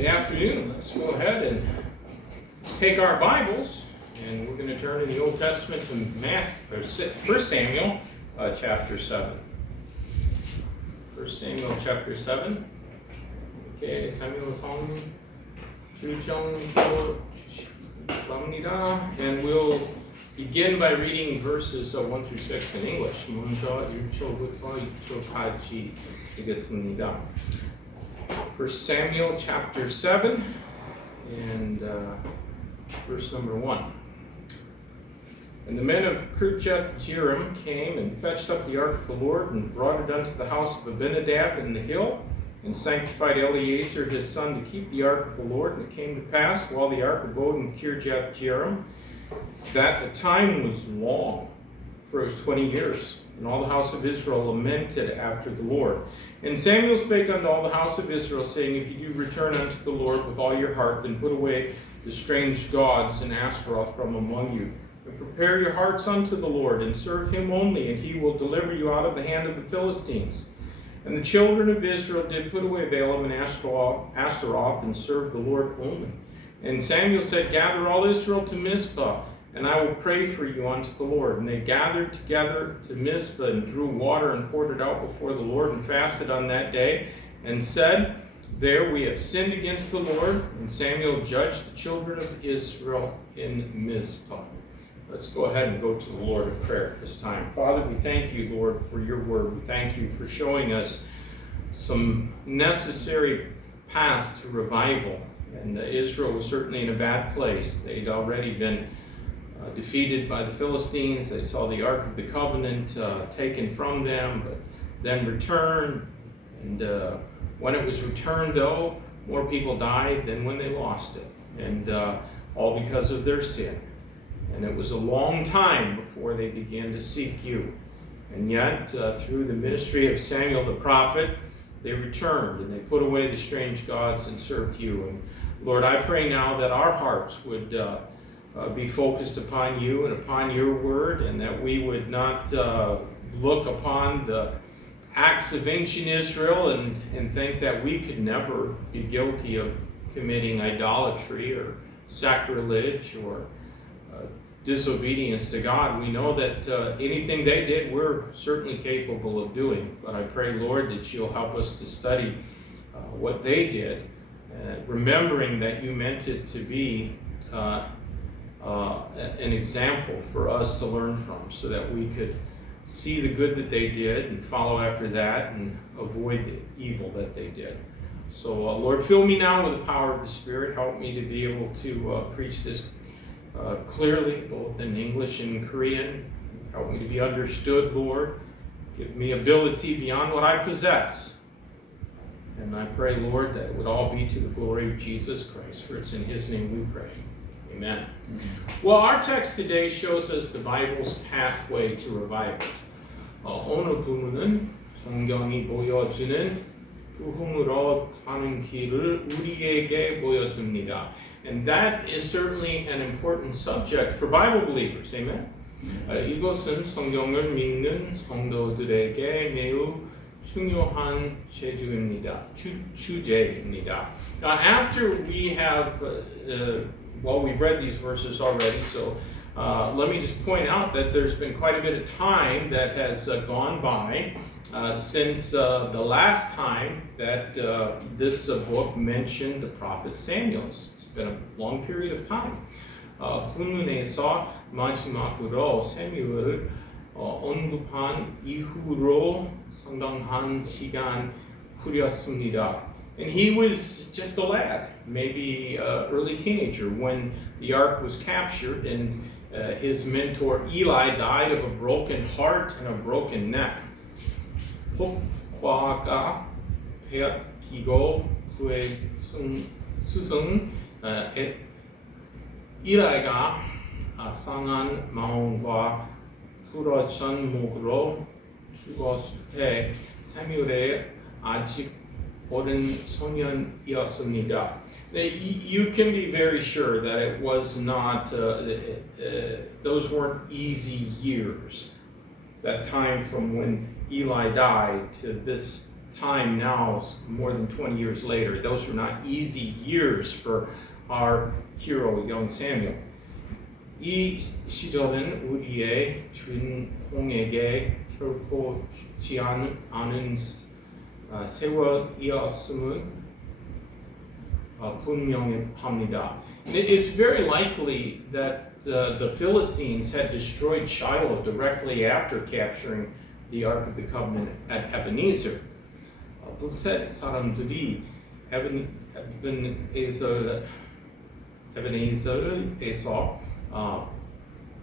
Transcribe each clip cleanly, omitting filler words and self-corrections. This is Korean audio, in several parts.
Good afternoon. Let's go ahead and take our Bibles, and we're going to turn in the Old Testament to 1 Samuel chapter 7. 1 Samuel chapter 7. Okay, Samuel Song and we'll begin by reading verses 1 through 6 in English. 먼저 1절부터 2절까지 읽겠습니다. 1 Samuel chapter 7 and verse number 1. And the men of Kirjath-jearim came and fetched up the ark of the Lord and brought it unto the house of Abinadab in the hill, and sanctified Eleazar his son to keep the ark of the Lord. And it came to pass, while the ark abode in Kirjath-jearim, that the time was long, for it was 20 years. And all the house of Israel lamented after the Lord. And Samuel spake unto all the house of Israel, saying, If ye do return unto the Lord with all your heart, then put away the strange gods and Ashtaroth from among you. And prepare your hearts unto the Lord, and serve him only, and he will deliver you out of the hand of the Philistines. And the children of Israel did put away Baalim and Ashtaroth, and served the Lord only. And Samuel said, Gather all Israel to Mizpah, and I will pray for you unto the Lord. And they gathered together to Mizpah, and drew water, and poured it out before the Lord, and fasted on that day, and said, There we have sinned against the Lord. And Samuel judged the children of Israel in Mizpah. Let's go ahead and go to the Lord in prayer at this time. Father, we thank you, Lord, for your word. We thank you for showing us some necessary paths to revival. And Israel was certainly in a bad place. They'd already been defeated by the Philistines. They saw the Ark of the Covenant taken from them, but then returned. And when it was returned, though, more people died than when they lost it. And all because of their sin. And it was a long time before they began to seek you. And yet, through the ministry of Samuel the prophet, they returned and they put away the strange gods and served you. And Lord, I pray now that our hearts would be focused upon you and upon your word, and that we would not look upon the acts of ancient Israel and think that we could never be guilty of committing idolatry or sacrilege or disobedience to God. We know that anything they did, we're certainly capable of doing. But I pray, Lord, that you'll help us to study what they did, remembering that you meant it to be an example for us to learn from, so that we could see the good that they did and follow after that and avoid the evil that they did. So, Lord, fill me now with the power of the Spirit. Help me to be able to preach this clearly, both in English and Korean. Help me to be understood, Lord. Give me ability beyond what I possess. And I pray, Lord, that it would all be to the glory of Jesus Christ, for it's in his name we pray. Amen. Well, our text today shows us the Bible's pathway to revival. 오늘 부분은 성경이 보여주는 부흥으로 가는 길을 우리에게 보여줍니다. And that is certainly an important subject for Bible believers. Amen. 이것은 성경을 믿는 성도들에게 매우 중요한 주제입니다. Now, after we have, we've read these verses already, so let me just point out that there's been quite a bit of time that has gone by since the last time that this book mentioned the prophet Samuel. It's been a long period of time. 본문에서 마지막으로 사무엘을 언급한 이후로 상당한 시간 흐렸습니다. And he was just a lad, maybe early teenager, when the ark was captured, and his mentor Eli died of a broken heart and a broken neck. 폭화가 베끼고 그의 스승 일이가 상한 마음과 부러진 목으로 죽었을 때 사무엘이 아직 어린 소년이었습니다. You can be very sure that it was not, those weren't easy years. That time from when Eli died to this time now, more than 20 years later, those were not easy years for our hero, young Samuel. 이 시절은 우리의 주인공에게 결코 죽지 않은 세월이었음은 분명합니다. It's very likely that the Philistines had destroyed Shiloh directly after capturing the Ark of the Covenant at Ebenezer. 블셋 사람들이 에베네이저에서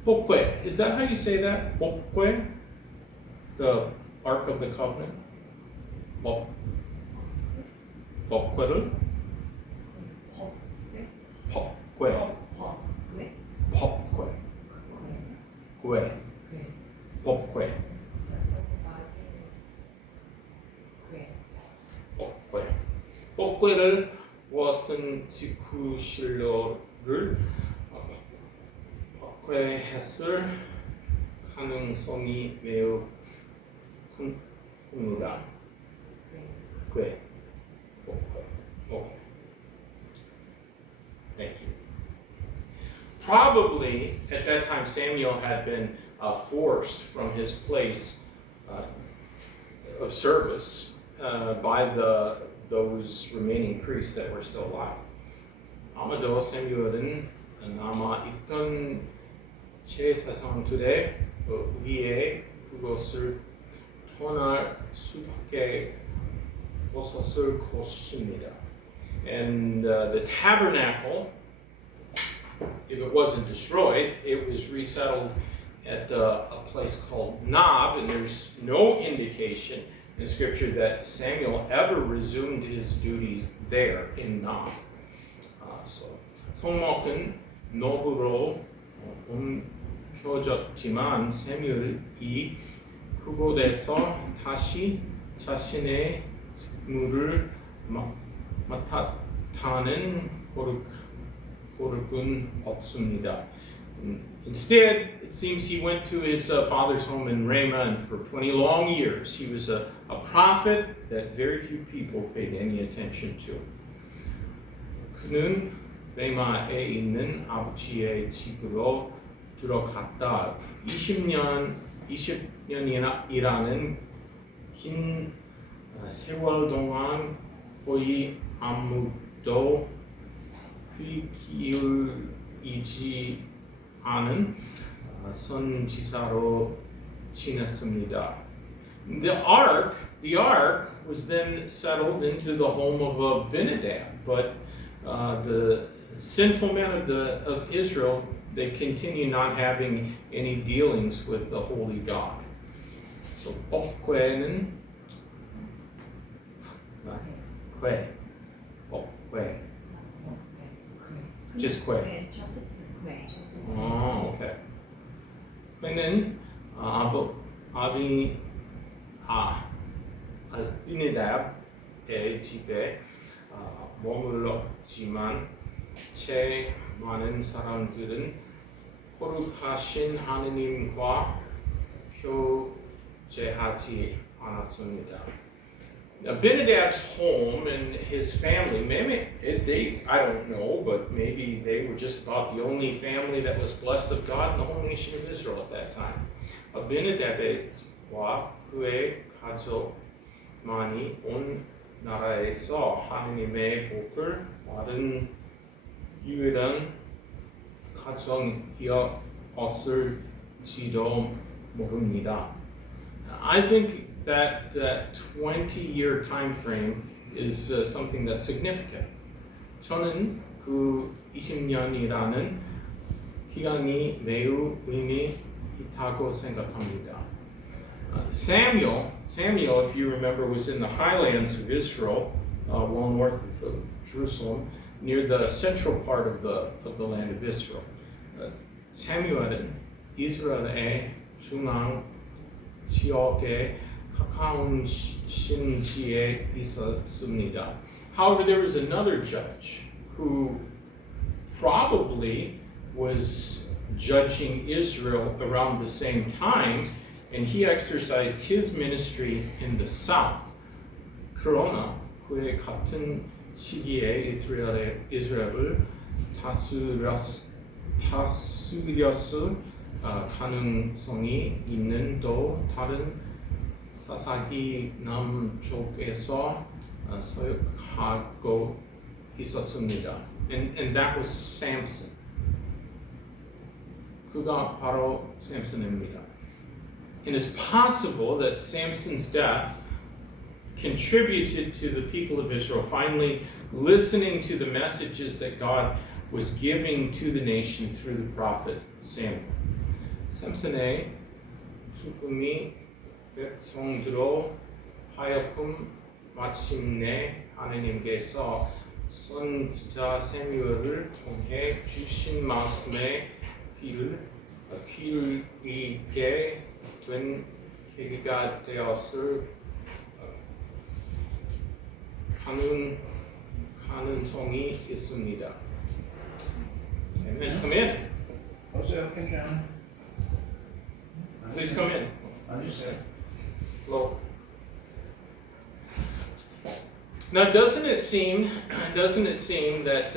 Bokwe, is that how you say that? Bokwe? The Ark of the Covenant? Bokwe를? Bokwe. Bokwe. Bokwe. Bokwe. Bokwe. Bokwe를 워슨 지쿠실로를 복회했을 가능성이 매우 큽니다. 꽤. Okay. Thank you. Probably at that time Samuel had been forced from his place of service by those remaining priests that were still alive. 아마도 사무엘은 남아있던 제사장들의 위에 그것을 떠날 수밖에 없었을 것입니다. And the tabernacle, if it wasn't destroyed, it was resettled at a place called Nob, and there's no indication in Scripture that Samuel ever resumed his duties there in Nob. So 성막은 노브로 옮겨졌지만 사무엘이 그곳에서 다시 자신의 직무를 맡았다는 고백은 없습니다. Instead, it seems he went to his father's home in Ramah, and for 20 long years he was a prophet that very few people paid any attention to. 그는 레마에 있는 아버지의 집으로 들어갔다. 20년이라는 긴 세월 동안 거의 아무도 귀 기울이지 않은 선지자로 지냈습니다. The ark was then settled into the home of Abinadab, but the sinful men of Israel, they continue not having any dealings with the holy God. So 복회는 복회. Just que. Just que. Oh, okay. 회는 아비나답의 집에 머물렀지만 채 많은 사람들은 거룩하신 하느님과 교제하지 않았습니다. Abinadab's home and his family, maybe I don't know, but maybe they were just about the only family that was blessed of God in the whole nation of Israel at that time. Abinadab과 그의 가족만이 온 나라에서 하느님의 복을 받은 유일한 가정이었을지도 모릅니다. I think that 20-year time frame is something that's significant. 저는 그 20년이라는 기간이 매우 의미 있다고 생각합니다. Samuel, if you remember, was in the highlands of Israel, well north of Jerusalem, near the central part of the land of Israel. 사무엘은 이스라엘의 중앙 지역에 가까운 신지에 있었습니다. However, there was another judge who probably was judging Israel around the same time, and he exercised his ministry in the south. 그러나 그의 같은 시기에 이스라엘을 다스렸을 가능성이 있는 또 다른 사사기 남쪽에서 서역하고 있었습니다. And that was Samson. 그가 바로 샘슨입니다. And it's possible that Samson's death contributed to the people of Israel finally listening to the messages that God was giving to the nation through the prophet Samuel. 샘슨의 죽음이 백성들로 하여금 마침내 하나님께서 선지자 사무엘을 통해 주신 말씀에 귀를 기울이게 된 계기가 되었을 가능성이 있습니다. Amen. Come in. Please come in. Hello. Now, doesn't it seem that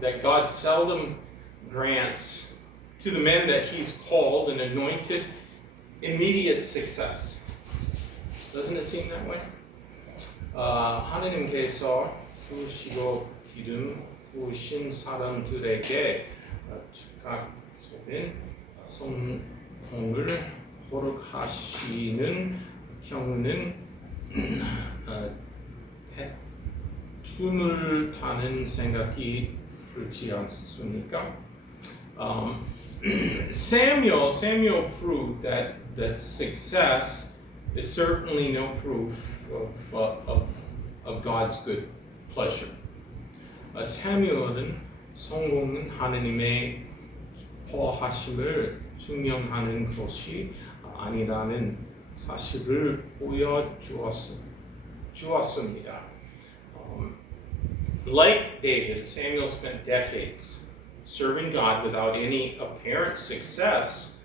that God seldom grants to the men that He's called and anointed immediate success? Doesn't it seem that way? 하느님께서 부으시고 기름 부으신 사람들에게 즉각적인 성공을 허락하시는 경우는 대투를 타는 생각이 그렇지 않습니까? Samuel proved that success is certainly no proof of God's good pleasure. 사무엘은 성공은 하나님의 기뻐하심을 증명하는 것이 아니라는 사실을 보여주었습니다. Like David, Samuel spent decades serving God without any apparent success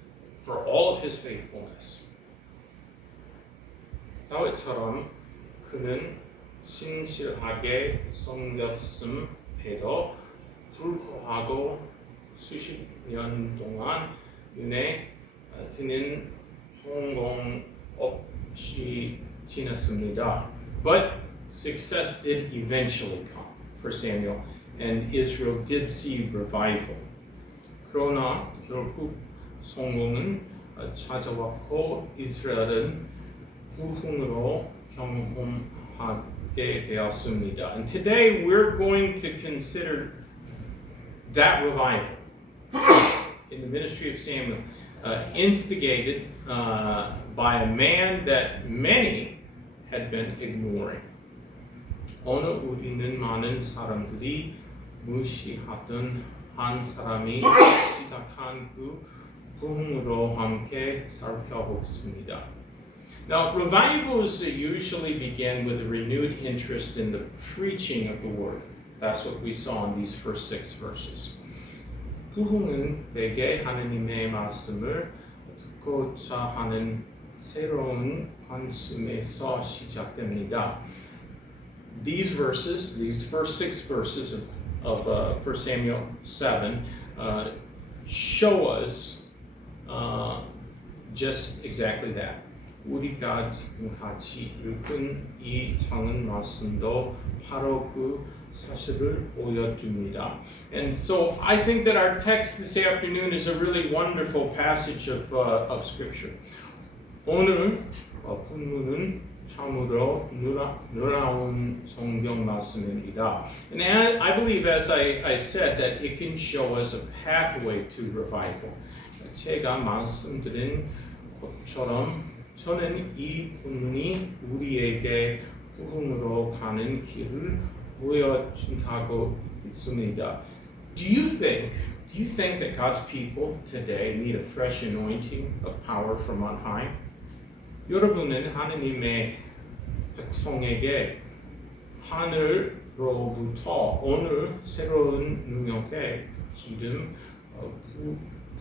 for all of his faithfulness. 다윗처럼 그는 신실하게 섬겼음에도 불구하고 수십 년 동안 눈에 띄는 성공 없이 지냈습니다. But success did eventually come for Samuel, and Israel did see revival. 그러나 결국 성공은 찾아왔고 이스라엘은 부흥으로 경험하게 되었습니다. And today we're going to consider that revival in the ministry of Samuel, instigated by a man that many had been ignoring. 오늘 우리는 많은 사람들이 무시하던 한 사람이 시작한 그 부흥으로 함께 살펴보겠습니다. Now, revivals usually begin with a renewed interest in the preaching of the word. That's what we saw in these first 6 verses. 부흥은 대개 하나님의 말씀을 듣고자 하는 새로운 관심에서 시작됩니다. These verses, these first 6 verses of 1 Samuel 7 show us just exactly that. 우리가 지금 같이 읽은 이 작은 말씀도 바로 그 사실을 보여줍니다. And so I think that our text this afternoon is a really wonderful passage of Scripture. 오늘 본문은 참으로 놀라운 성경 말씀입니다. And I believe, as I said, that it can show us a pathway to revival. 제가 말씀드린 것처럼 저는 이 본문이 우리에게 부흥으로 가는 길을 보여준다고 믿습니다. Do you think that God's people today need a fresh anointing of power from on high? 여러분은 하나님의 백성에게 하늘로부터 오늘 새로운 능력의 기름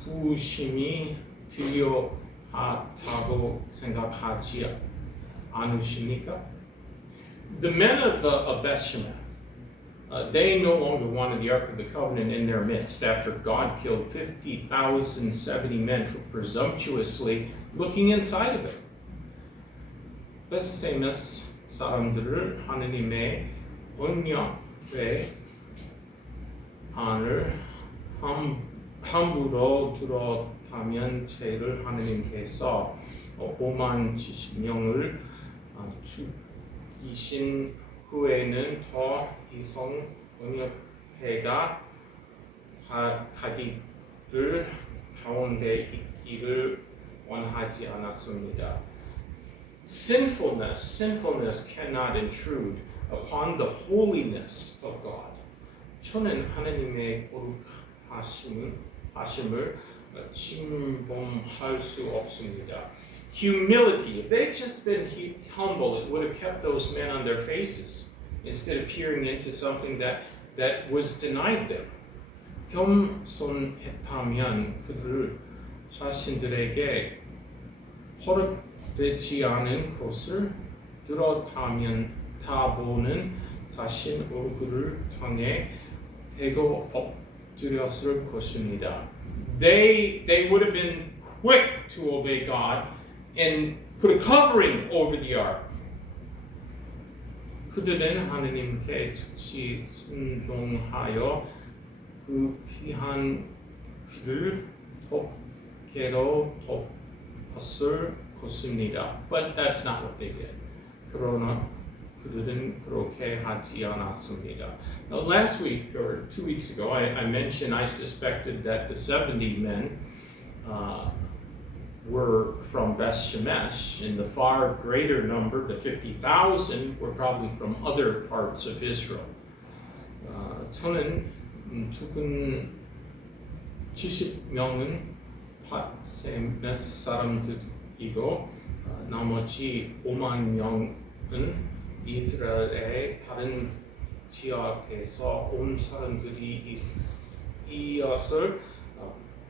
부으심이 필요하다고 생각하지 않으십니까? The men of Beth Shemesh, they no longer wanted the Ark of the Covenant in their midst after God killed 50,070 men for presumptuously looking inside of it. Beth Shemesh 사람들을 하느님의 언약궤 안을 함부로 들어가면 죄를 하느님께서 50,000명을 죽이신 후에는 더 이상 언약궤가 자기들 가운데 있기를 원하지 않았습니다. Sinfulness cannot intrude upon the holiness of God. 저는 하나님의 거룩하심을 침범할 수 없습니다. Humility. If they'd just been humble, it would have kept those men on their faces instead of peering into something that was denied them. 겸손했다면 그들 자신들에게 허락되지 않은 것을 들었다면 다보는 자신 얼굴을 향해 대고 엎드렸을 것입니다. They would have been quick to obey God and put a covering over the ark. 그들은 하느님께 즉시 순종하여 그 귀한 그들 덮개로 덮었을 것입니다. But that's not what they did. 그러나 그들은 그렇게 하지 않았습니다. Now, last week or 2 weeks ago, I mentioned I suspected that the 70 men were from Beth Shemesh, and the far greater number, the 50,000, were probably from other parts of Israel. 저는 죽은 70명은 벳세메스 사람들이고 나머지 5만 명은 이스라엘의 다른 지역에서 온 사람들이 이었을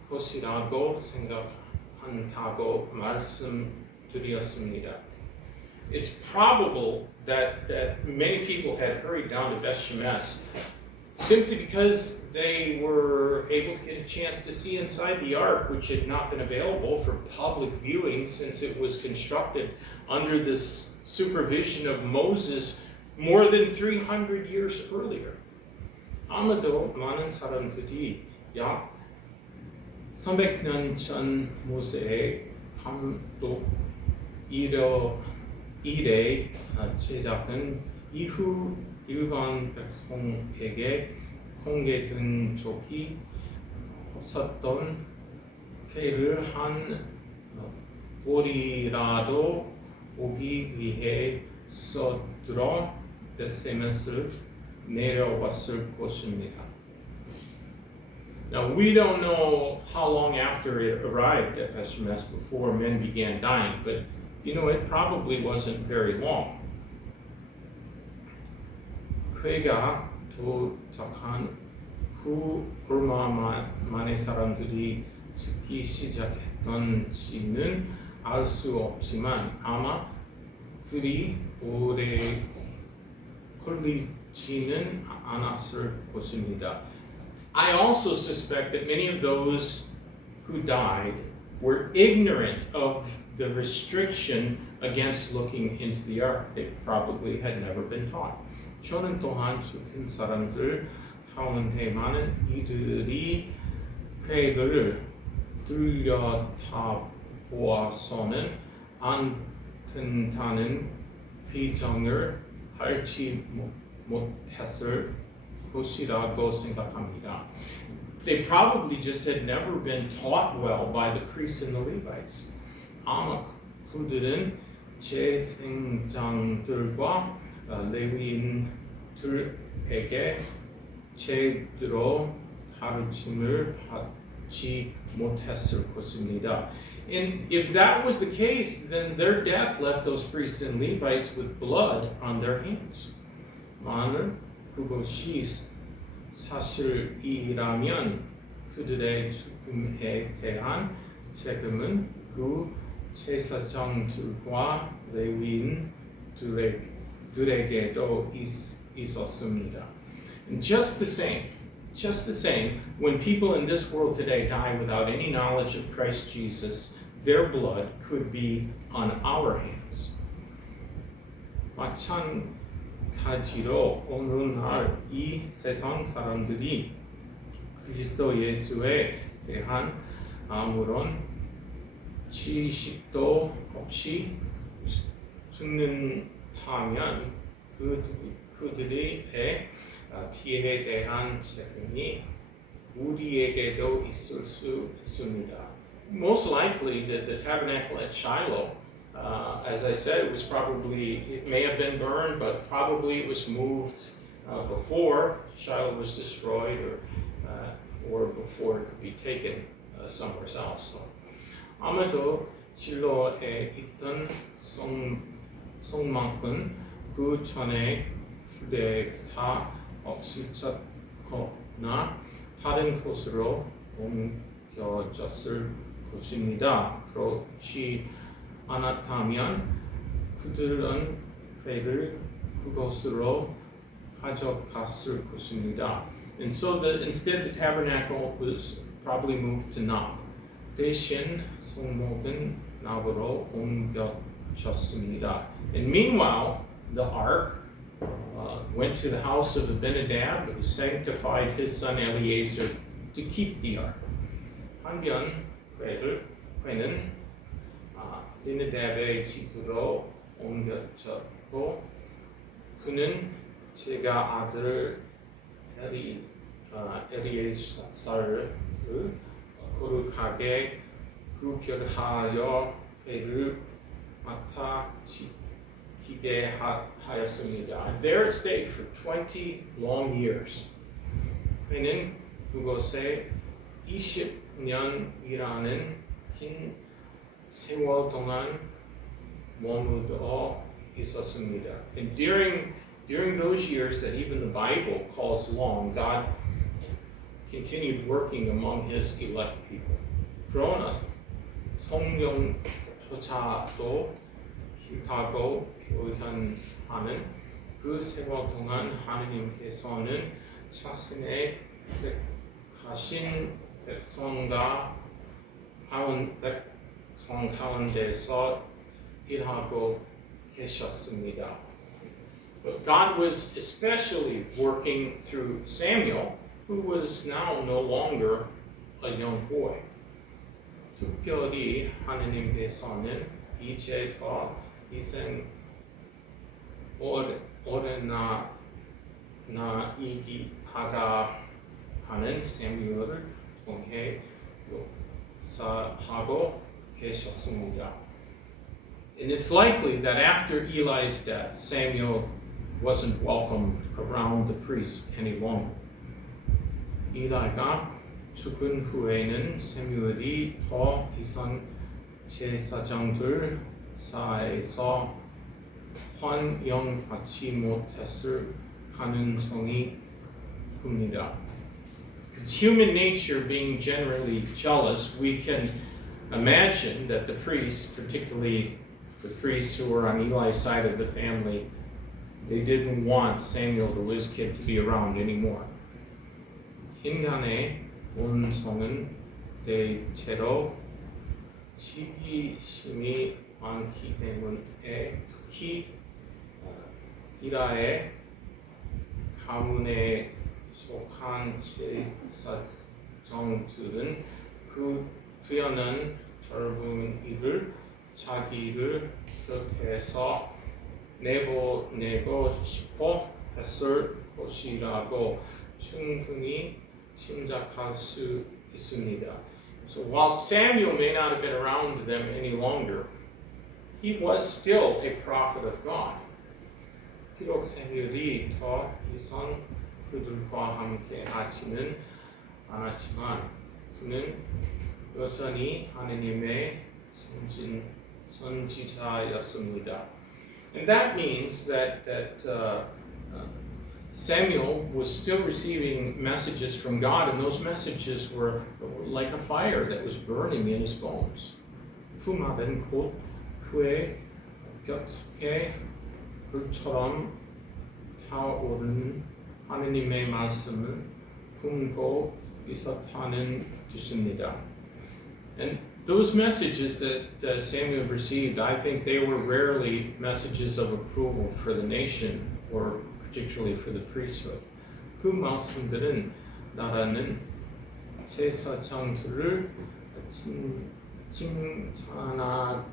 것이라고 생각한다고 말씀드렸습니다. It's probable that many people had hurried down to Beth Shemesh simply because they were able to get a chance to see inside the ark, which had not been available for public viewing since it was constructed under this supervision of Moses more than 300 years earlier. 아마도 많은 사람들이 약 300년 전 모세의 감독 이래 제작한 이후 일반 백성에게 공개된 적이 없었던 회를 한 보리라도 오기 위해 서둘러 벳세메스를 내려왔을 것입니다. Now we don't know how long after it arrived at Beth Shemesh before men began dying, but it probably wasn't very long. 궤가 도착한 후 얼마 만에 사람들이 죽기 시작했던지는 알 수 없지만 아마 그리 오래 걸리지는 않았을 것입니다. I also suspect that many of those who died were ignorant of the restriction against looking into the ark. They probably had never been taught. 저는 또한 죽은 사람들 가운데 많은 이들이 궤를 들여다보아서는 안 된다는 규정을 알지 못했을 것이라고 생각합니다. They probably just had never been taught well by the priests and the Levites. 아마 그들은 제사장들과 레위인들에게 제대로 가르침을 받지 못했을 것입니다. And if that was the case, then their death left those priests and Levites with blood on their hands. 만일 그것이 사실이라면 그들의 죽음에 대한 책임은 그 제사장들과 레위인들에게 그들에게도 있었습니다. And just the same, when people in this world today die without any knowledge of Christ Jesus, their blood could be on our hands. 마찬가지로 오늘날 이 세상 사람들이 그리스도 예수에 대한 아무런 지식도 없이 죽는다면 그들의 피해에 대한 책임이 우리에게도 있을 수 있습니다. Most likely, the tabernacle at Shiloh, as I said, it may have been burned, but probably it was moved before Shiloh was destroyed, or before it could be taken somewhere else. So, 아마도 실로에 있던 성막은 그 전에 부대 다 없어졌거나 다른 곳으로 옮겨졌을 것입니다. 그렇지 않았다면 그들은 배를 그곳으로 가져갔을 것입니다. And so instead the tabernacle was probably moved to Nob. 대신 성목은 나보로 옮겨졌습니다. And meanwhile, the ark went to the house of Abinadab, who sanctified his son Eliezer to keep the ark. 한편 궤는 아비나답의 집으로 옮겨졌고 그는 제가 아들 엘리에사를 거룩하게 구별하여 궤를 맡아 지키게 하였습니다. And there it stayed for 20 long years. 궤는 그곳에 20년이라는 긴 세월 동안 머무르어 있었습니다. And during those years that even the Bible calls long, God continued working among His elect people. 그러나 성경조차도 길다고 표현하는 그 세월 동안 하느님께서는 자신의 택하신 백성 가운데서 일하고 계셨습니다. But God was especially working through Samuel, who was now no longer a young boy. 특별히 하느님께서는 이제 더 이생 어린아이기하가 하는 사무엘을 통해 역사하고 계셨습니다. And it's likely that after Eli's death, Samuel wasn't welcomed around the priests any longer. 엘리가 죽은 후에는 사무엘이 더 이상 제사장들 사이에서 환영받지 못했을 가능성이 큽니다. Because human nature being generally jealous, we can imagine that the priests, particularly the priests who were on Eli's side of the family, they didn't want Samuel, the Liz kid, to be around anymore. 인간의 본성은 대체로 시기심이 많기 때문에 특히 이라의 가문에 속한 제사장들은 그 뛰어난 젊은이를 자기를 곁에서 내보내고 싶어 했을 것이라고 충분히 짐작할 수 있습니다. So while Samuel may not have been around them any longer, he was still a prophet of God. 비록 사무엘이 더 이상 그들과 함께 하지는 않았지만 그는 여전히 하느님의 선지자였습니다. And that means that Samuel was still receiving messages from God, and those messages were like a fire that was burning in his bones. 품압은 곧 그의 곁에 불처럼 타오르는 하느님의 말씀을 품고 있었다는 뜻입니다. And those messages that Samuel received, I think they were rarely messages of approval for the nation or particularly for the priesthood. 그 말씀들은 나라는 제사장들을 칭찬하거나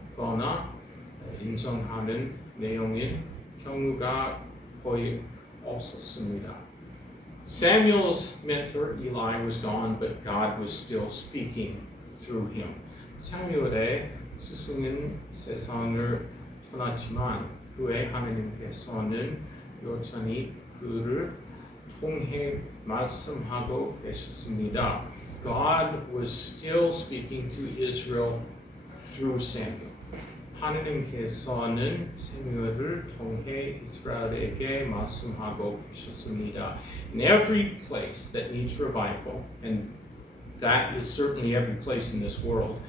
인정하는 내용인 경우가 거의 없었습니다. Samuel's mentor Eli was gone, but God was still speaking through him. 사무엘의 스승은 세상을 떠났지만 그의 하나님께서는 여전히 그를 통해 말씀하고 계셨습니다. God was still speaking to Israel through Samuel. 하나님께서는 사무엘을 통해 이스라엘에게 말씀하고 계셨습니다. In every place that needs revival, and that is certainly every place in this world,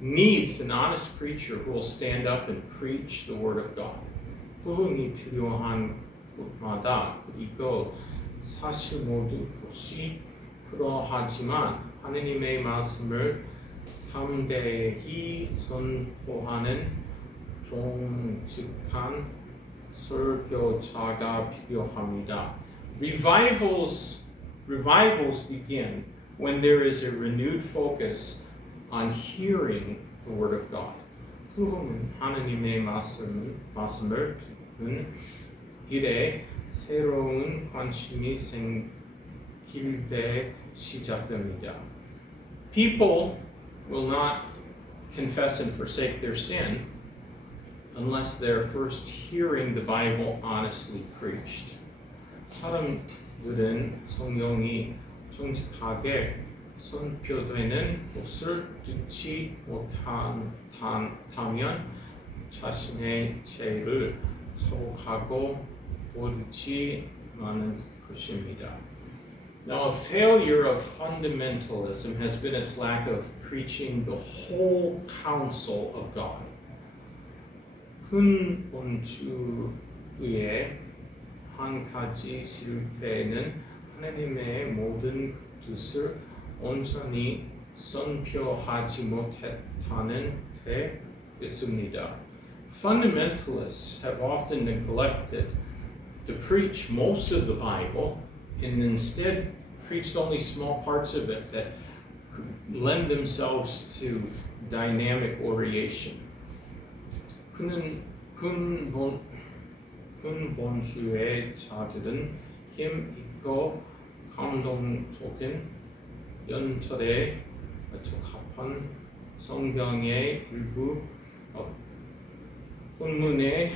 needs an honest preacher who will stand up and preach the Word of God. 부흥이 필요한 곳마다 그리고 사실 모두 곳이 그러하지만 하느님의 말씀을 담대히 선포하는 정직한 설교자가 필요합니다. Revivals begin when there is a renewed focus on hearing the Word of God. 부흥은 하나님의 말씀을 듣는 일에 새로운 관심이 생길 때 시작됩니다. People will not confess and forsake their sin unless they're first hearing the Bible honestly preached. 사람들은 성경이 정직하게 선포되는 것을 듣지 못하면 자신의 죄를 자복하고 모르지 않은 것입니다. Now, a failure of fundamentalism has been its lack of preaching the whole counsel of God. 근본주의의 한 가지 실패는 하나님의 모든 뜻을 온전히 선포하지 못했다는 데 있습니다. Fundamentalists have often neglected to preach most of the Bible and instead preached only small parts of it that could lend themselves to dynamic orientation. 근본주의 자들은 힘 있고 감동적인 연설에 적합한 성경의 일부 본문에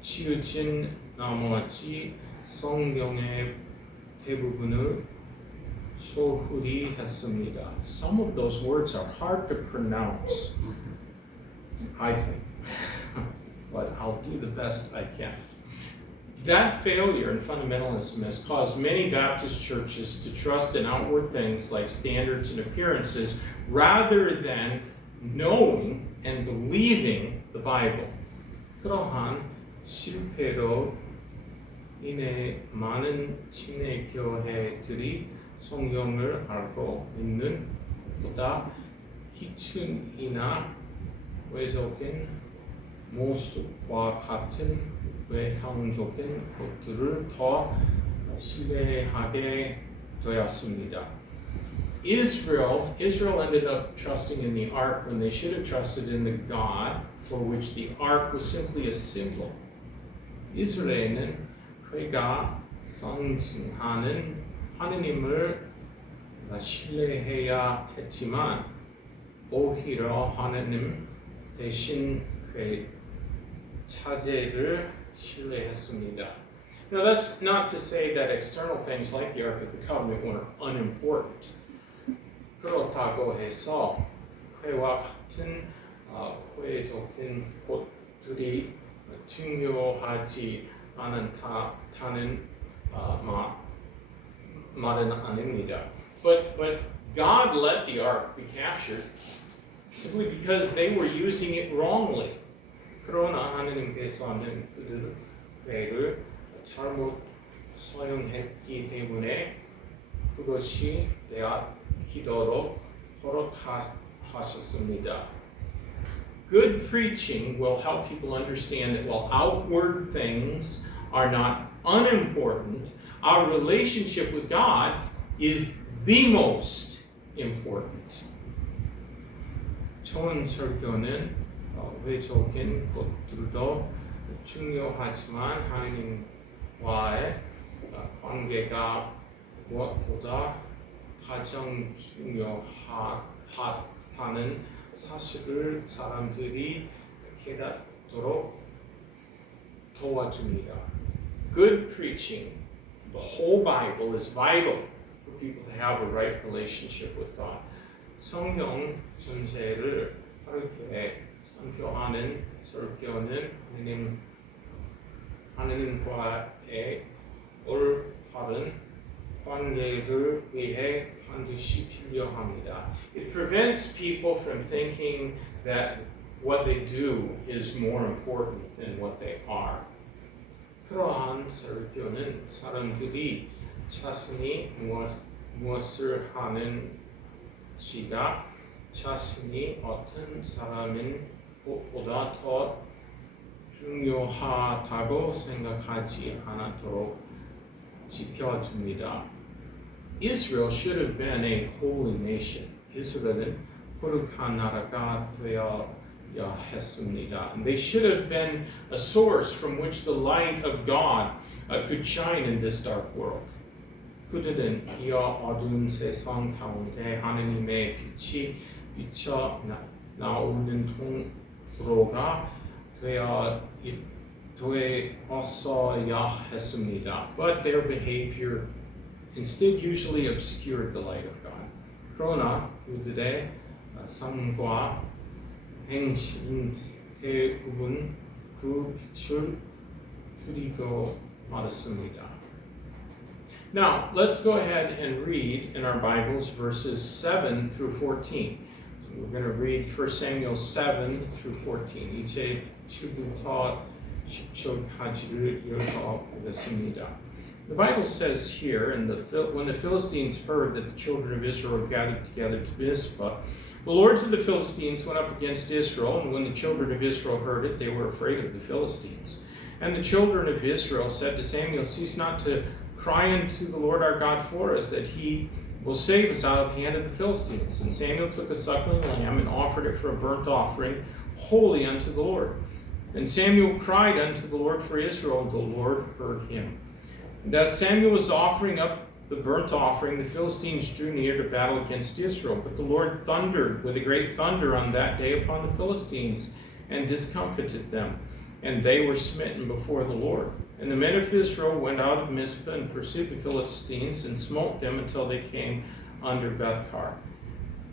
치우친 나머지 성경의 대부분을 소홀히 했습니다. Some of those words are hard to pronounce, I think, but I'll do the best I can. That failure in fundamentalism has caused many Baptist churches to trust in outward things like standards and appearances rather than knowing and believing the Bible. 그러한 실패로 인해 많은 침례 교회들이 성경을 알고 있는 것보다 기준이나 외적인 모습과 같은 외형적인 것들을 더 신뢰하게 되었습니다. Israel ended up trusting in the ark when they should have trusted in the God for which the ark was simply a symbol. 이스라엘은 그가 상징하는 하느님을 신뢰해야 했지만 오히려 하느님 대신 그 차제를 신뢰했습니다. Now that's not to say that external things like the Ark of the Covenant were unimportant. 그렇다고 해서 회와 같은 회적인 것들이 중요하지 않다는 말은 아닙니다. But God let the ark be captured simply because they were using it wrongly. 그러나 하느님께서는 그들을 잘못 사용했기 때문에 그것이 되었기도록 허락하셨습니다. Good preaching will help people understand that while outward things are not unimportant, our relationship with God is the most important. 좋은 설교는 외적인 것들도 중요하지만 하나님과의 관계가 무엇보다 가장 중요하다는 사실을 사람들이 깨닫도록 도와줍니다. Good preaching, the whole Bible, is vital for people to have a right relationship with God. 성경 전체를 바르게 선포하는 설교는 하나님과의 올바른 관계를 위해 반드시 필요합니다. It prevents people from thinking that what they do is more important than what they are. 그러한 설교는 사람들이 자신이 무엇을 하는지가 자신이 어떤 사람인 것보다 더 중요하다고 생각하지 않도록 지켜줍니다. Israel should have been a holy nation. 이스라엘은 거룩한 나라가 되어야 했습니다. And they should have been a source from which the light of God could shine in this dark world. 그들은 이 어두운 세상 가운데 하나님의 빛이 비쳐 나오는 통로가 되었어야 했습니다. But their behavior instead usually obscured the light of God. 그러나 그들의 삶과 행실은 대부분 그 빛을 줄이고 말았습니다. Now, let's go ahead and read in our Bibles verses 7 through 14. So we're going to read 1 Samuel 7 through 14. 이제 7부터 10절까지를 읽어보겠습니다. The Bible says here, when the Philistines heard that the children of Israel were gathered together to Mizpah, the lords of the Philistines went up against Israel, and when the children of Israel heard it, they were afraid of the Philistines. And the children of Israel said to Samuel, "Cease not to cry unto the Lord our God for us, that he will save us out of the hand of the Philistines." And Samuel took a suckling lamb and offered it for a burnt offering, holy unto the Lord. And Samuel cried unto the Lord for Israel, and the Lord heard him. And as Samuel was offering up the burnt offering, the Philistines drew near to battle against Israel. But the Lord thundered with a great thunder on that day upon the Philistines, and discomfited them, and they were smitten before the Lord. And the men of Israel went out of Mizpah and pursued the Philistines, and smote them until they came under Bethkar.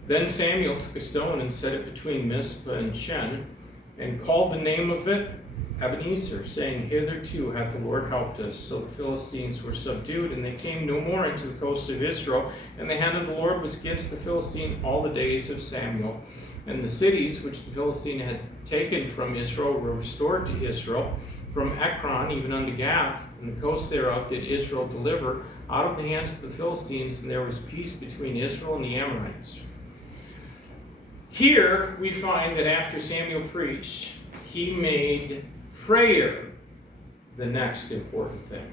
Then Samuel took a stone and set it between Mizpah and Shen, and called the name of it Ebenezer, saying, "Hitherto hath the Lord helped us." So the Philistines were subdued, and they came no more into the coast of Israel. And the hand of the Lord was against the Philistine all the days of Samuel. And the cities which the Philistine had taken from Israel were restored to Israel, from Ekron even unto Gath, and the coast thereof did Israel deliver out of the hands of the Philistines, and there was peace between Israel and the Amorites. Here we find that after Samuel preached, he made prayer the next important thing.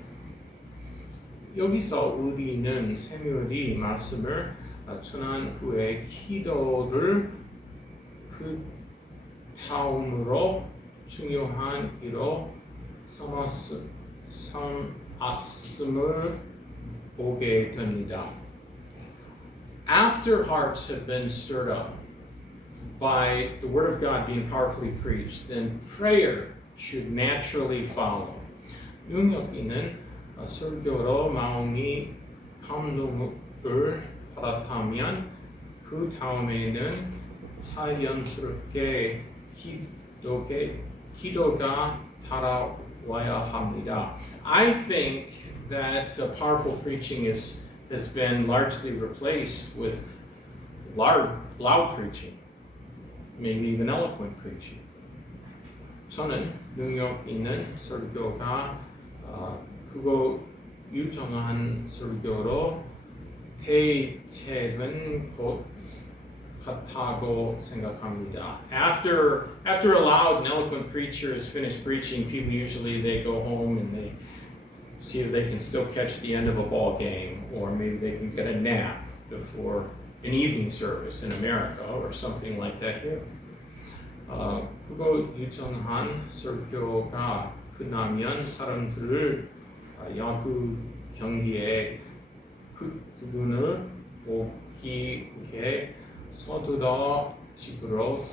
여기서 우리는 사무엘이 말씀을 전한 후에 기도를 그 다음으로 중요한 일로 삼았음을 보게 됩니다. After hearts have been stirred up by the Word of God being powerfully preached, then prayer should naturally follow. 능력 있는 설교로 마음이 감동을 받았다면 그 다음에는 자연스럽게 기도가 따라와야 합니다. I think that powerful preaching has been largely replaced with loud preaching, maybe even eloquent preaching. 저는 능력 있는 설교가 그거 유정한 설교로 대체된 것 같다고 생각합니다. After a loud and eloquent preacher has finished preaching, people usually they go home and they see if they can still catch the end of a ball game, or maybe they can get a nap before an evening service in America or something like that here. 그거 유정한 설교가 끝나면 사람들을 야구 경기에 그 부분을 보기 위해 서둘러 집으로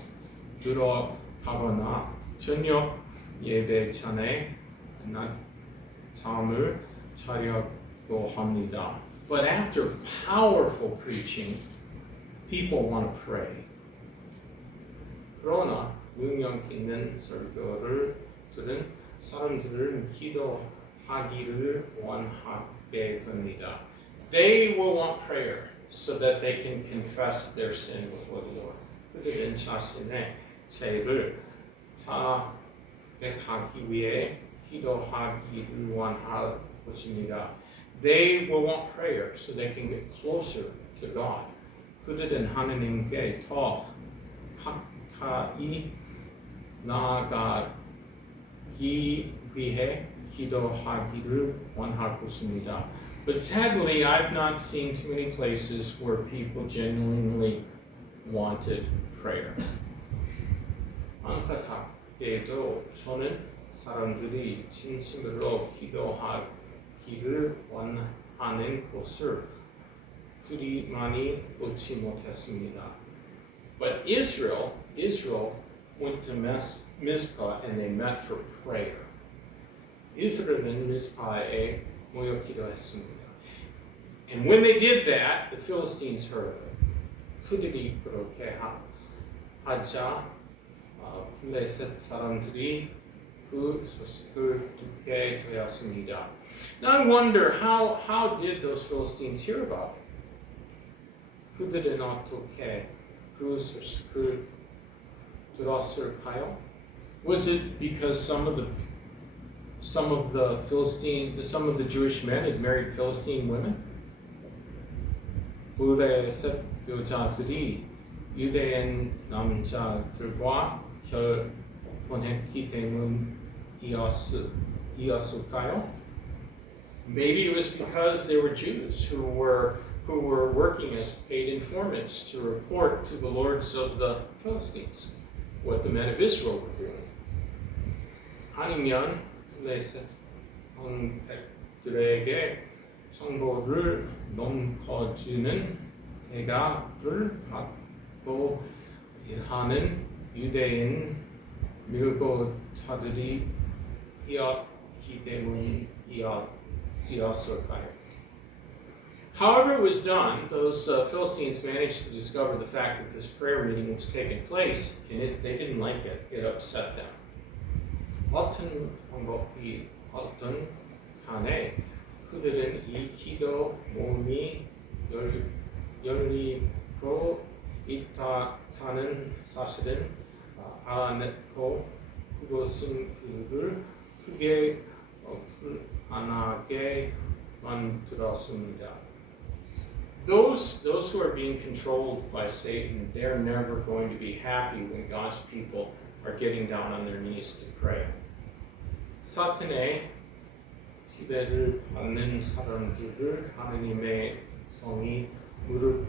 들어가거나 저녁 예배 전에 잠을 자려고 합니다. But after powerful preaching, people want to pray. 그러나 능력 있는 설교를 들은 사람들은 기도하기를 원하게 됩니다. They will want prayer so that they can confess their sin before the Lord. 그들은 자신의 죄를 자백하기 위해 기도하기를 원할 것입니다. They will want prayer so they can get closer to God. 그들은 하나님께 더 가까이 나아가기 위해 기도하기를 원할 것입니다. But sadly, I've not seen too many places where people genuinely wanted prayer. 안타깝게도 저는 사람들이 진심으로 기도하기를 원하는 것을 그리 많이 보지 못했습니다. But Israel went to Mizpah and they met for prayer. 이스라엘은 미스파에 모여 기도했습니다. And when they did that, the Philistines heard of it. 그들이 그렇게 하자 블레셋 사람들이 그 소식을 듣게 되었습니다. Now I wonder how did those Philistines hear about it? 그들은 어떻게 그 소식을 들었을까요? Was it because some of the Jewish men had married Philistine women? 블레셋 여자들이 유대인 남자들과 결혼했기 때문이었을까요? Maybe it was because they were Jews who were working as paid informants to report to the lords of the Philistines what the men of Israel were doing. 아니면 블레셋 백들에게 정보를 넘겨주는 대가를 받고 일하는 유대인 밀고자들이 이었기 때문이었을까요? However it was done, those Philistines managed to discover the fact that this prayer meeting was taking place, and they didn't like it. It upset them. 어떤 방법이 어떤 간에 그들은 이 기도 모임이 열리고 있다는 사실은 알아냈고 그것은 그들을 크게 불안하게 만들었습니다. Those who are being controlled by Satan, they're never going to be happy when God's people are getting down on their knees to pray. 사탄의 지배를 받는 사람들을 하나님의 성이 무릎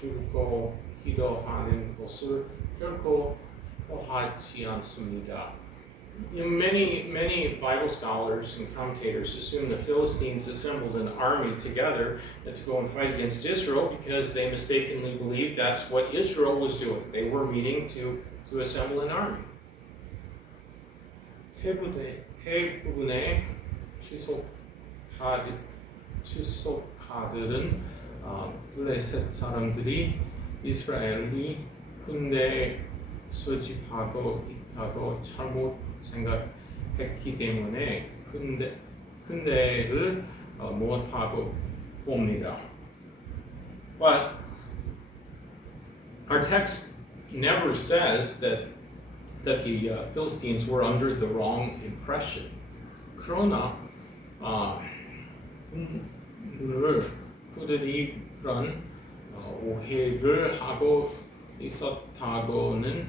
꿇고 기도하는 것을 결코 기뻐하지 않습니다. Many Bible scholars and commentators assume the Philistines assembled an army together to go and fight against Israel because they mistakenly believed that's what Israel was doing. They were meeting to assemble an army. 대부분의 추속가들은 블레셋 사람들이 이스라엘이 군대 소집하고 있다고 잘못 생각했기 때문에 군대를 못하고 봅니다. But our text never says that that the Philistines were under the wrong impression. 그러나 그들이 그런 오해를 하고 있었다고는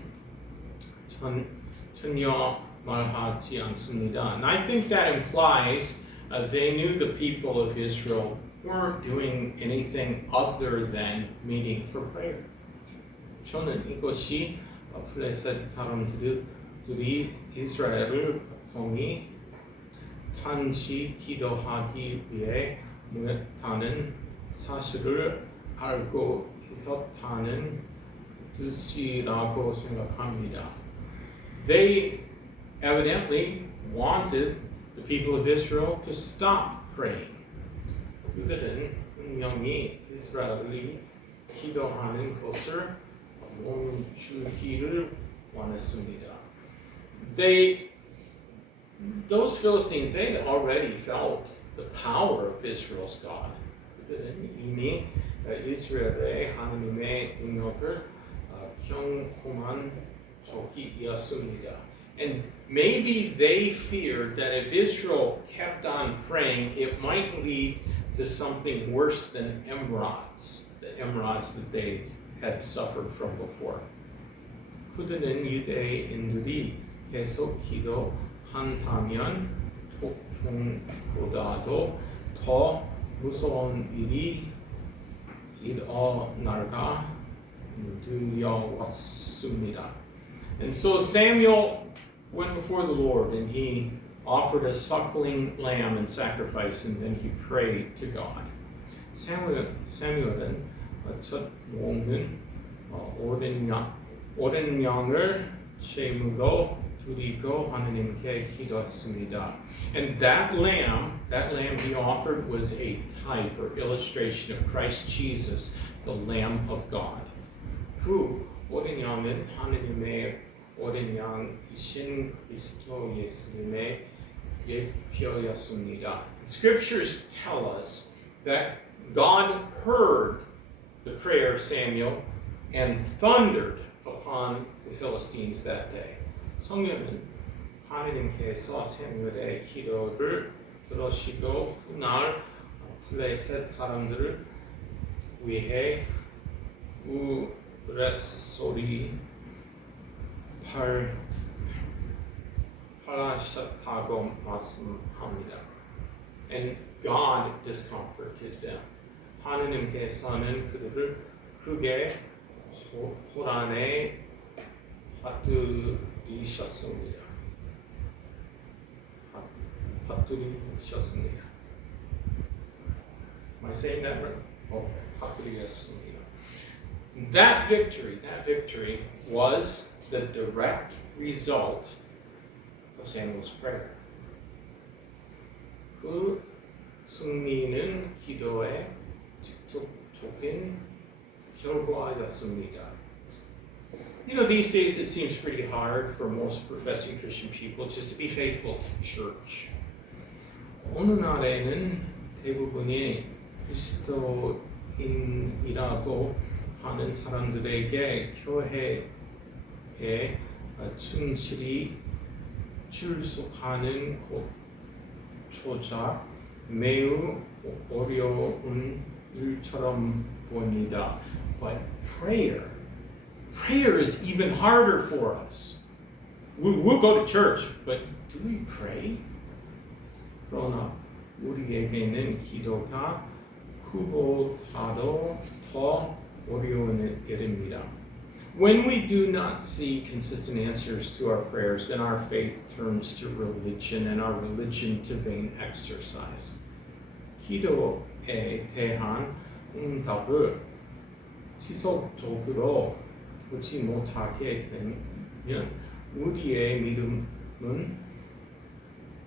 전혀 말하지 않습니다. And I think that implies they knew the people of Israel weren't doing anything other than meeting for prayer. 저는 이것이 블레셋 사람들이 이스라엘을 백성이 단지 기도하기 위해 모였다는 사실을 알고 있었다는 뜻이라고 생각합니다. They evidently wanted the people of Israel to stop praying. 그들은 분명히 이스라엘이 기도하는 것을 멈추기를 원했습니다. Those Philistines, they had already felt the power of Israel's God. 그들은 이미 이스라엘의 하나님의 능력을 경험한 적이 있었습니다. And maybe they feared that if Israel kept on praying, it might lead to something worse than emerods, the emerods that they had suffered from before. 그들은 유대인들이 계속 기도한다면 독종보다도 더 무서운 일이 일어날까 두려웠습니다. And so Samuel went before the Lord and he offered a suckling lamb in sacrifice, and then he prayed to God. 사무엘은 첫 먹는 오랜 양을 제물로 드리고 하나님께 기도했습니다. And that lamb he offered was a type or illustration of Christ Jesus, the Lamb of God. 그 오랜 양은 하나님의 오랜 양이신 그리스도 예수님의 예표였습니다. Scriptures tell us that God heard the prayer of Samuel and thundered upon the Philistines that day. 성경은 하나님께서 사무엘의 기도를 들으시고 그날 블레셋 사람들을 위해 우레소리 하셨다고 말씀합니다. And God discomforted them. 하나님께서는 그들을 크게 호란에 빠뜨리셨습니다. Am I saying that right? 빠뜨리셨습니다. That victory was the direct result of Samuel's prayer. 그 승리는 기도의 직접적인 결과였습니다. You know, these days it seems pretty hard for most professing Christian people just to be faithful to church. 오늘날에는 대부분이 그리스도인이라고 하는 사람들에게 교회에 충실히 출석하는 것조차 매우 어려운 일처럼 보입니다. But prayer is even harder for us. We'll go to church, but do we pray? 그러나 우리에게는 기도가 그보다도 더 어려운 일입니다. When we do not see consistent answers to our prayers, then our faith turns to religion and our religion to vain exercise. 기도에 대한 응답을 지속적으로 보지 못하게 되면 우리의 믿음은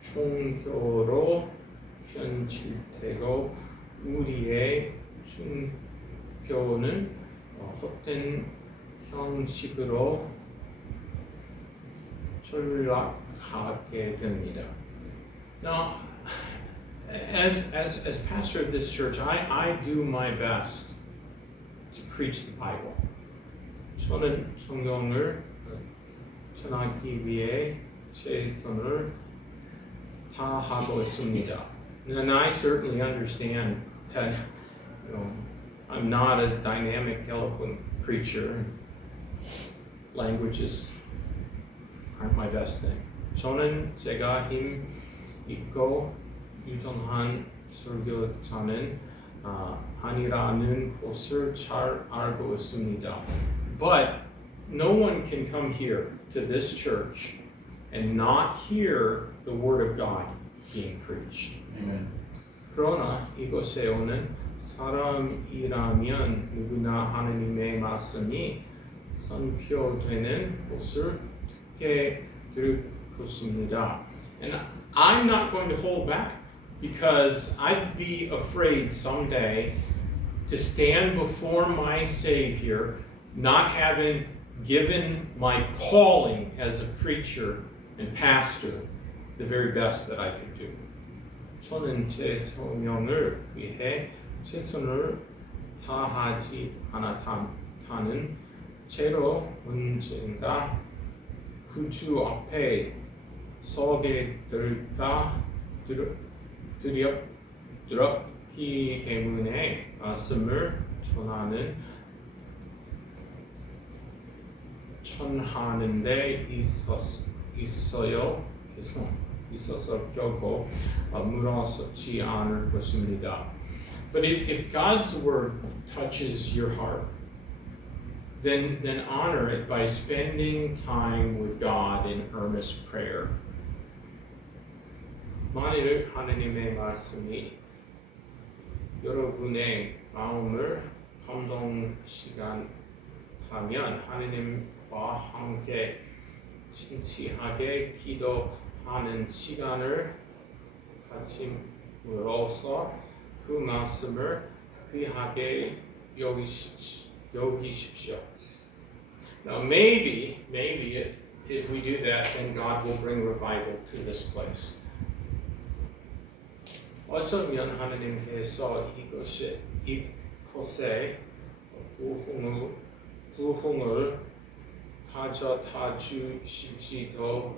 종교로 변질되고 우리의 종교는 헛된 형식으로 전락하게 됩니다. Now, as pastor of this church, I do my best to preach the Bible. 저는 성경을 전하기 위해 최선을 다하고 있습니다. And I certainly understand that, I'm not a dynamic, eloquent preacher. Languages aren't my best thing. 저는 제가 힘 있고 유정한 설교자는 아니라는 것을 잘 알고 있습니다. But no one can come here to this church and not hear the word of God being preached. Amen. 그러나 이곳에 오는 사람이라면 누구나 하나님의 말씀이 선포되는 것을 듣게 될 것입니다. And I'm not going to hold back because I'd be afraid someday to stand before my Savior not having given my calling as a preacher and pastor the very best that I could do. 저는 제 소명을 위해 최선을 다하지 않았다는 채로 언젠가 구주 앞에 서게 될까 두렵기 때문에 말씀을 전하는 데 있어서 결코 무너지지 않을 것입니다. But if God's word touches your heart, then honor it by spending time with God in earnest prayer. 만일 하나님의 말씀이 여러분의 마음을 감동시간 하면 하나님과 함께 진지하게 기도하는 시간을 가짐으로써 그 말씀을 귀하게 여기십시오. Now maybe if we do that, then God will bring revival to this place. 어쩌면 하나님께서 이곳에 부흥을 가져다 주실지도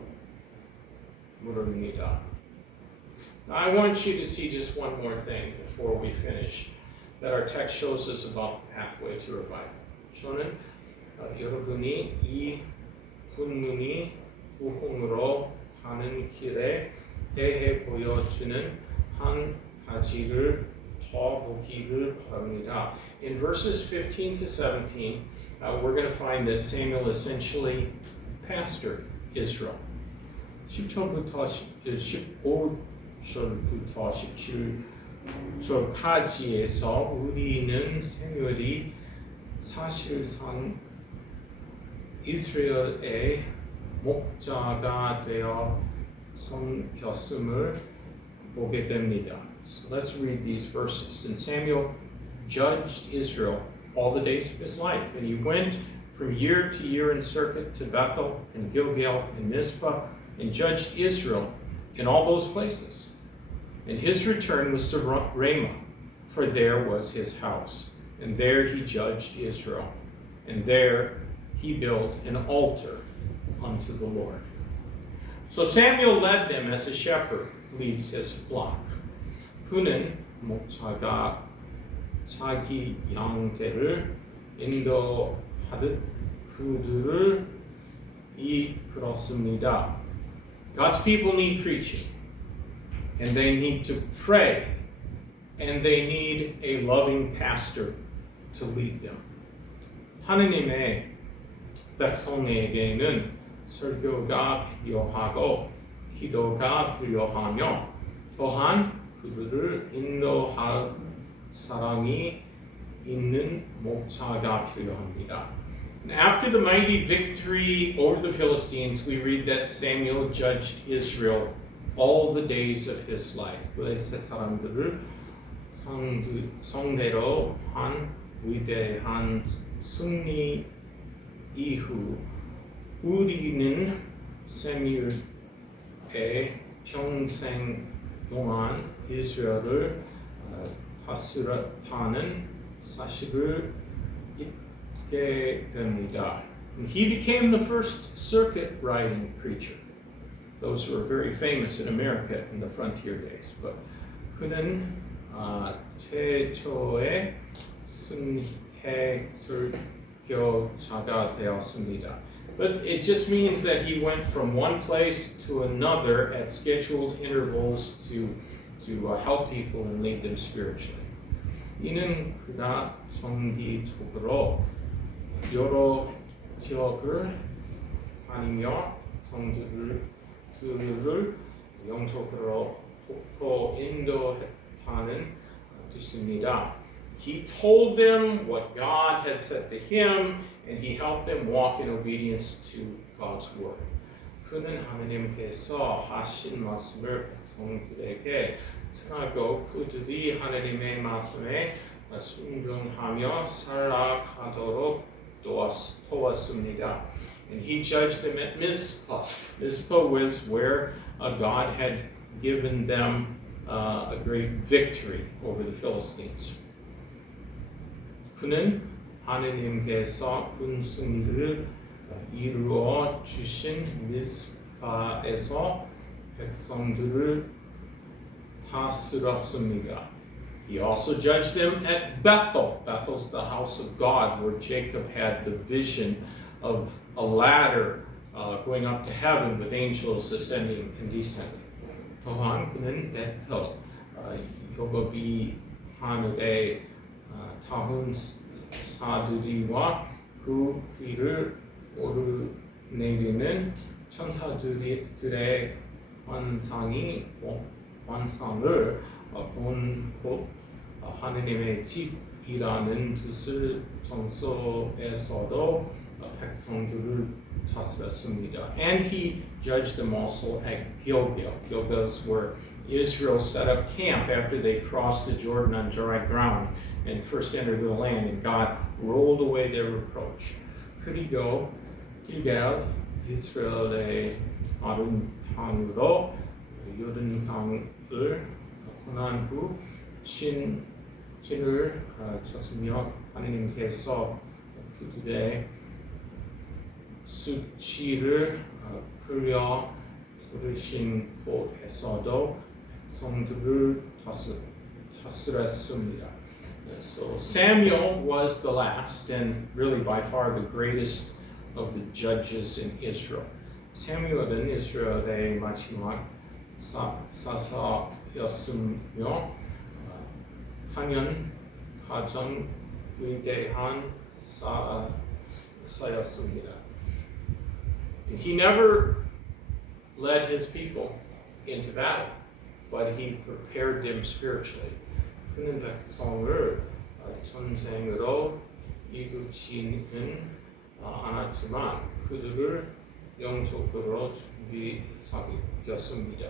모릅니다. Now, I want you to see just one more thing before we finish, that our text shows us about the pathway to revival. 저는 여러분이 이 분문이 부흥으로 가는 길에 대해 보여주는 한 가지를 더 보기를 바랍니다. In verses 15 to 17, we're going to find that Samuel essentially pastored Israel. 10절부터 15절부터 17절까지에서 우리는 사무엘이 사실상 이스라엘의 목자가 되어 섬겼음을 보게 됩니다. So let's read these verses. And Samuel judged Israel all the days of his life, and he went from year to year in circuit to Bethel and Gilgal and Mizpah, and judged Israel in all those places. And his return was to Ramah, for there was his house, and there he judged Israel, and there he built an altar unto the Lord. So Samuel led them as a shepherd leads his flock. 그는 목자가 자기 양떼를 인도하듯 그들을 이끌었습니다. God's people need preaching, and they need to pray, and they need a loving pastor to lead them. 하느님의 백성에게는 설교가 필요하고 기도가 필요하며 또한 그들을 인도할 사람이 있는 목자가 필요합니다. And after the mighty victory over the Philistines, we read that Samuel judged Israel all the days of his life. 블레셋 사람들을 상대로 한 위대한 승리 이후 우리는 사무엘의 평생 동안 이스라엘을 다스렸다는 사실을 잊게 됩니다. And he became the first circuit riding preacher. Those were very famous in America in the frontier days. But 그는 최초의 순회 설교자가 되었습니다. But it just means that he went from one place to another at scheduled intervals to help people and lead them spiritually. 이는 그가 정기적으로 여러 지역을 다니며 성도들을 영적으로 인도하는 뜻입니다. He told them what God had said to him, and he helped them walk in obedience to God's word. 그는 하나님께서 하신 말씀을 백성들에게 전하고 그들이 하나님의 말씀에 순종하며 살아가도록 도왔습니다. And he judged them at Mizpah. Mizpah was where God had given them a great victory over the Philistines. 그는 하나님께서 군승들을 이루어 주신 미스파에서 백성들을 다스렸습니다. He also judged them at Bethel. Bethel's the house of God, where Jacob had the vision of a ladder going up to heaven with angels ascending and descending. 또한 그는 베텔, 야곱이 하늘에 타은 사들이와 그 위를 오르내리는 천사들의 환상을 본 곳 하느님의 집이라는 뜻을 전서에서도 백성들을 다스렸습니다. And he judged them also at Gilgal. Gilgal is where Israel set up camp after they crossed the Jordan on dry ground and first entered the land, and God rolled away their reproach. 그리고 길갈 이스라엘의 마른 땅으로 요단강을 건넌 후 진을 쳤으며 하나님께서 그들의 수치를 풀려 부르신 곳에서도 백성들을 다스렸습니다. So Samuel was the last and really by far the greatest of the judges in Israel. 사무엘은 이스라엘의 마지막 사사였으며 단연 가장 위대한 사였습니다. He never led his people into battle, but he prepared them spiritually. 그는 백성을 전쟁으로 이끌지는 않았지만 그들을 영적으로 준비시켰습니다.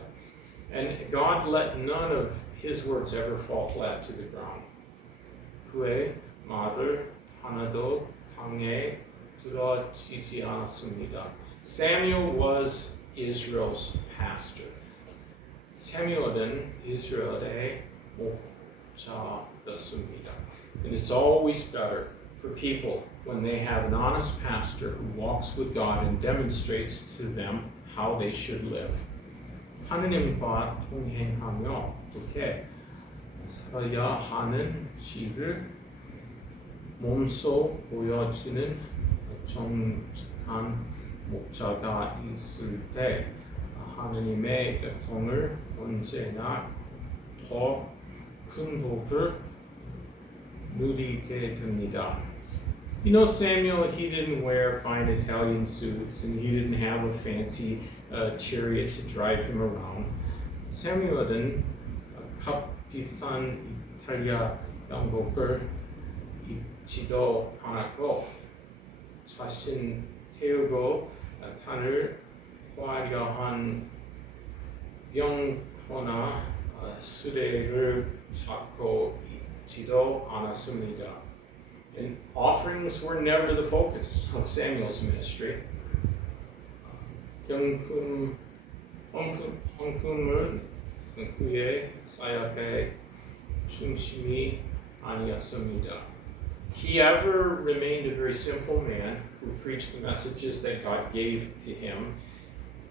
And God let none of his words ever fall flat to the ground. 그의 말을 하나도 땅에 들어지지 않았습니다. Samuel was Israel's pastor. 사무엘은 이스라엘의 목자였습니다. And it's always better for people when they have an honest pastor who walks with God and demonstrates to them how they should live. 하느님과 동행하며 어떻게 살아야 하는지를 몸소 보여주는 정직한 목자가 있을 때 하느님의 백성을 언제나 더 큰 복을 누리게 됩니다. You know, Samuel, he didn't wear fine Italian suits and he didn't have a fancy chariot to drive him around. 사무엘은 값비싼 이탈리아 양복을 입지도 않았고 자신 태우고 탄을 화려한 병거나 수레를 잡고 있지도 않았습니다. And offerings were never the focus of Samuel's ministry. 헌금은 그의 사역의 중심이 아니었습니다. he ever remained a very simple man who preached the messages that God gave to him.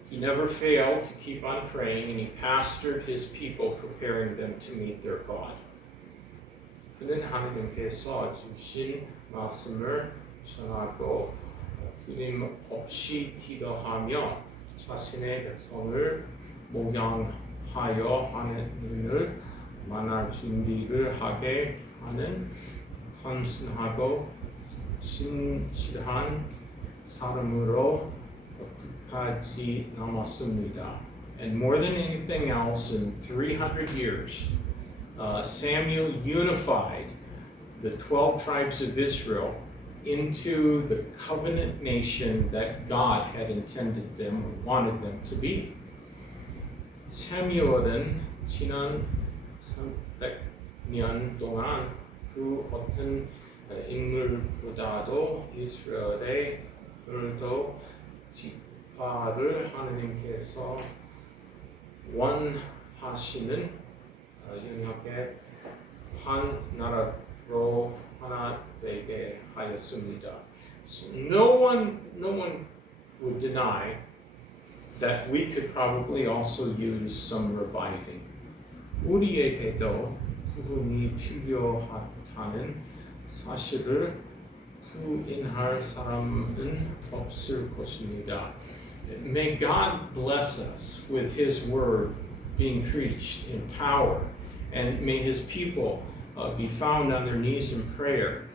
He never failed to keep on praying, and he pastored his people, preparing them to meet their God. 그는 하나님께서 주신 말씀을 전하고 끊임없이 기도하며 자신의 백성을 목양하여 하나님을 만날 준비를 하게 하는 단순하고 신실한 사람으로 끝까지 남았습니다. And more than anything else, in 300 years, Samuel unified the 12 tribes of Israel into the covenant nation that God had intended them or wanted them to be. 사무엘은 지난 300년 동안 그 어떤 인물보다도 이스라엘의 열두 지파를 하나님께서 원하시는 영역의 한 나라로 하나 되게 하였습니다. So no one would deny that we could probably also use some reviving. 우리에게도 부흥이 필요하다는 사실을 부인할 사람은 없을 것입니다. May God bless us with His word being preached in power, and may His people be found on their knees in prayer,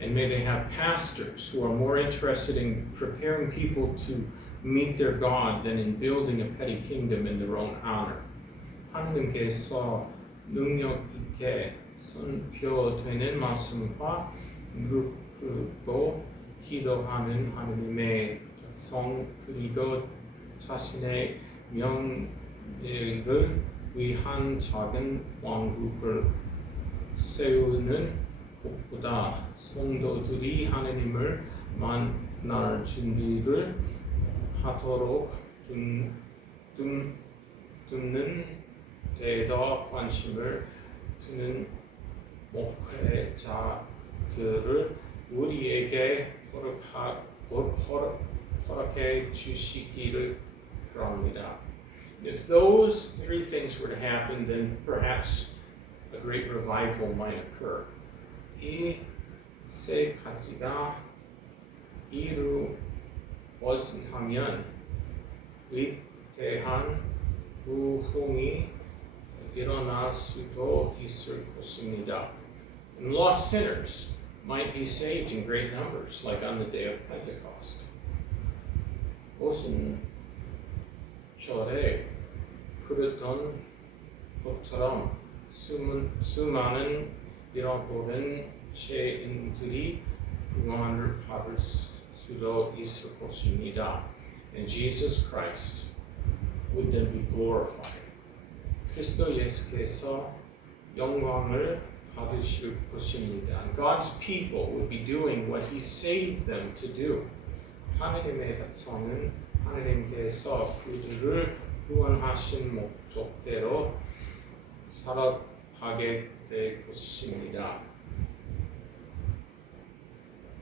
and may they have pastors who are more interested in preparing people to meet their God than in building a petty kingdom in their own honor. 하나님께서 능력 있게 선포되는 말씀과 무릎 기도하는 하나님의 성 그리고 자신의 명예를 위한 작은 왕국을 세우는 것보다 성도들이 하나님을 만날 준비를 하도록 듣는 데 더 관심을 두는 목회자들을 우리에게 허락해 주시기를 바랍니다. If those three things were to happen, then perhaps a great revival might occur. 이 세 가지가 이루어진다면 위대한 부흥이 일어날 수도 있을 것입니다. And lost sinners might be saved in great numbers, like on the day of Pentecost. 오순 절에 그랬던 것처럼 수많은 잃어버린 죄인들이 구원을 받을 수도 있을 것입니다. And Jesus Christ would then be glorified. 그리스도 예수께서 영광을 받으실 것입니다. God's people would be doing what He saved them to do. 하나님의 백성은 하나님께서 그들을 구원하신 목적대로 살아가게 될 것입니다.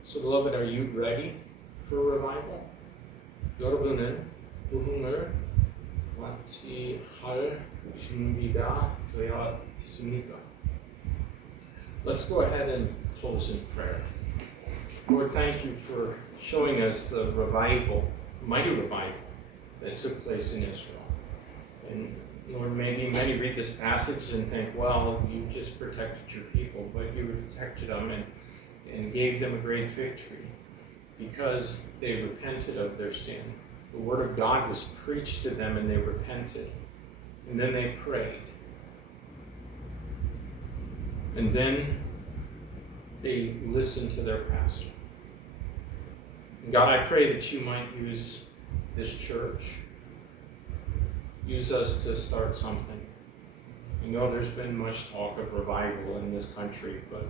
So beloved, are you ready for revival? 여러분은 부흥을 맞이할 준비가 되어 있습니까? Let's go ahead and close in prayer. Lord, thank you for showing us the revival, mighty revival that took place in Israel. And Lord, maybe many read this passage and think, well, you just protected your people, but you protected them and gave them a great victory because they repented of their sin. The word of God was preached to them and they repented. And then they prayed. And then they listened to their pastor. And God, I pray that you might use this church. Use us to start something. I know there's been much talk of revival in this country, but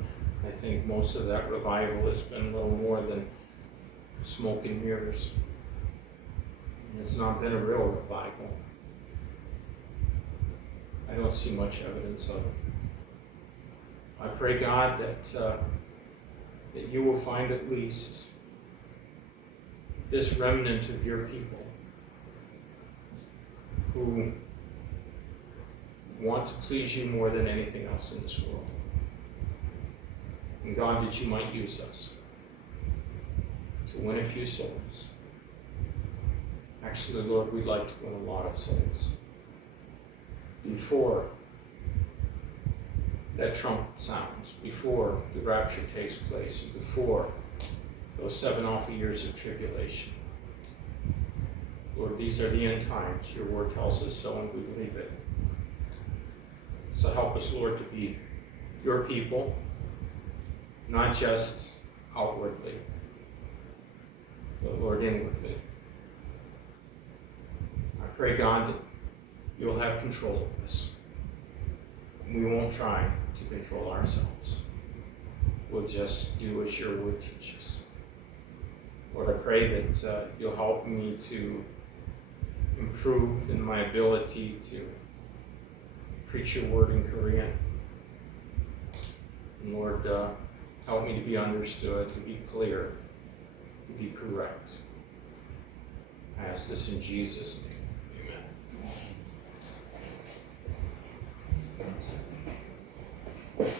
I think most of that revival has been a little more than smoke and mirrors. And it's not been a real revival. I don't see much evidence of it. I pray, God, that that you will find at least this remnant of your people who want to please you more than anything else in this world. And God, that you might use us to win a few souls. Actually, Lord, we'd like to win a lot of souls before that trumpet sounds, before the rapture takes place, and before those 7 awful years of tribulation. Lord, these are the end times. Your word tells us so, and we believe it. So help us, Lord, to be your people, not just outwardly, but, Lord, inwardly. I pray, God, that you'll have control of us. We won't try to control ourselves. We'll just do as your word teaches. Lord, I pray that you'll help me to improve in my ability to preach your word in Korean. And Lord, help me to be understood, to be clear, to be correct. I ask this in Jesus' name. Amen.